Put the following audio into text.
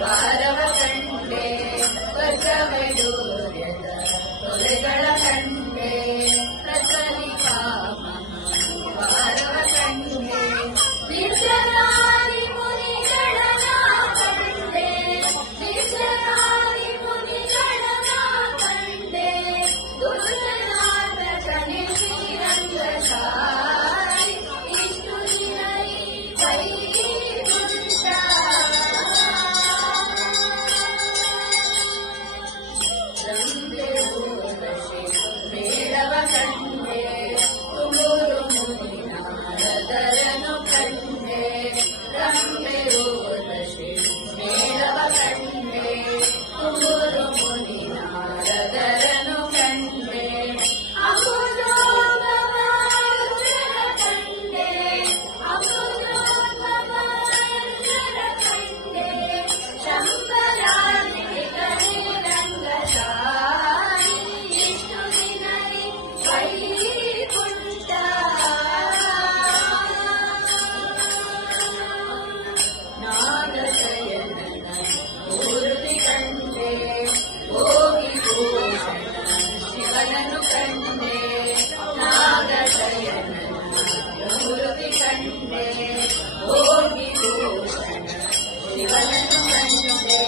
ಭಾರವ ಕಂಡೆ ಬಸವಡೂರ್ಯದ ತೊಲೆಗಳ ಕಂಡೆ ಪ್ರಸಲಿ ಭಾರವ ಕಂಡೆ ನಿಜರಾರಿ ಮುನಿಗಳ ಕಂಡೆ ನಿಜರಾರಿ ಮುನಿಗಳ ಕಂಡೆ ದುರ್ಗನಾಥ ಚಣಿಸಿ ರಂಗಶಾರಿ ಇಷ್ಟು ದಿನೈ ವೈಕುಂಠ ಮೇಳವ ಕಂಡೆ ತುಮೂರು ಮುನಿ ನಾರದರನು ಕಂಡೆ ರಂಬೆ ಊರ್ವಶಿ ಮೇಳವ ಕಂಡೆ ತುಮೂರು ಮುನಿ ನಾರದರನು ಕಂಡೆ ಅಮುದೋಗವಾರುದ್ರ ಕಂಡೆ ಅಮುದೋಗವಾರುದ್ರ ಕಂಡೆ ಶಂಕರಾತ್ರಿ ಕರೆ ರಂಗಶಾರಿ ಇಷ್ಟು ದಿನೈ ವೈಕುಂಠ ನಾಗಶಯನನ ಮೂರ್ತಿ ಕಂಡೆ ಹೋಗಿ ಭೂಷಣ ಶಿವನನು ಕಂಡೆ ನಾಗಶಯನನ ಮೂರ್ತಿ ಕಂಡೆ ಹೋಗಿ ಭೂಷಣ ಶಿವನನು ಕಂಡೆ